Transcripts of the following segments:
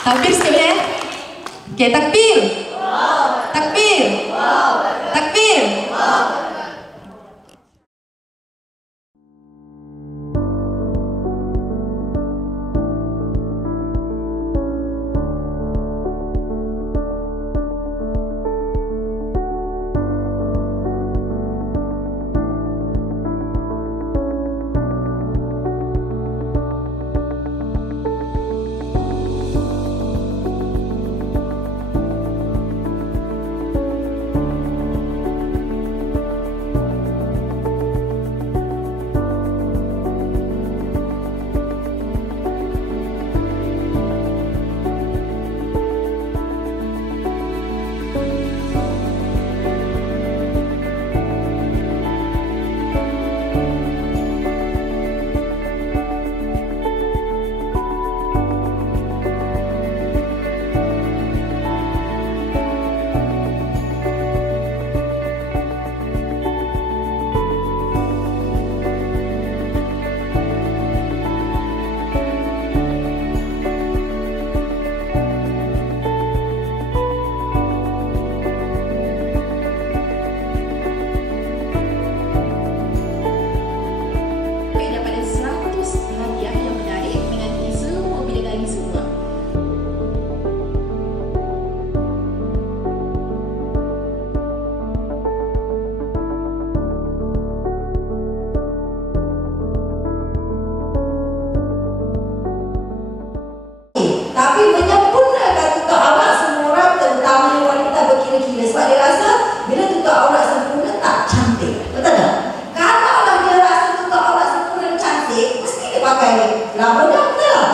Takbir sikit boleh? Okey, takbir. Takbir. Takbir. Tapi menyempurnakan tutup aurat semua orang, terutamanya wanita berkira-kira, sebab dia rasa bila tutup aurat sempurna tak cantik. Betul tak? Kalaulah dia rasa tutup aurat sempurna cantik, mesti dia pakai lama dah, betul tak?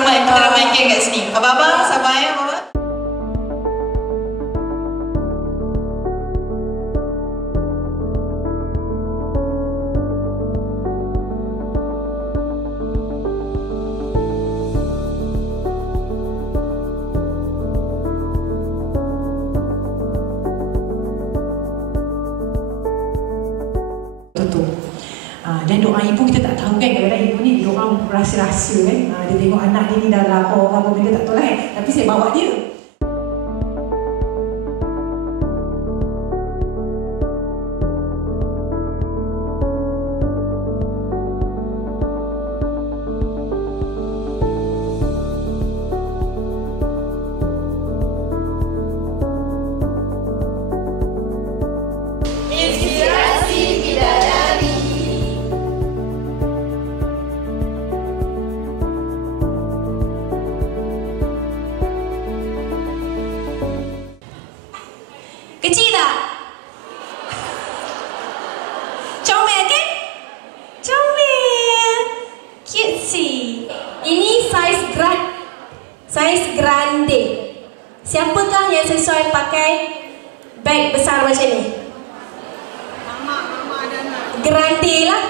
Kita ramai geng kat sini. Abang-abang, sabar ya, abang. Dan doa ibu kita tak tahu kan, kadang-kadang ibu ni doa rahsia-rahsia kan. Dia tengok anak dia ni dah lapar apa benda tak tahu lah kan. Tapi saya bawa dia. Kecil tak? Comel kan? Comel. Cutesy. Ini saiz grande. Siapakah yang sesuai pakai beg besar macam ni? Mama dan anak. Grande lah.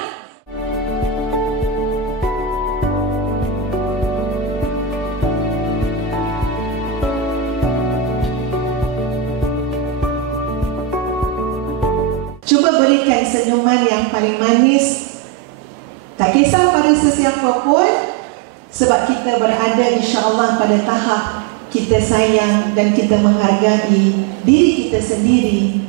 Cuba berikan senyuman yang paling manis. Tak kisah pada sesiapa pun, sebab kita berada insya-Allah pada tahap kita sayang dan kita menghargai diri kita sendiri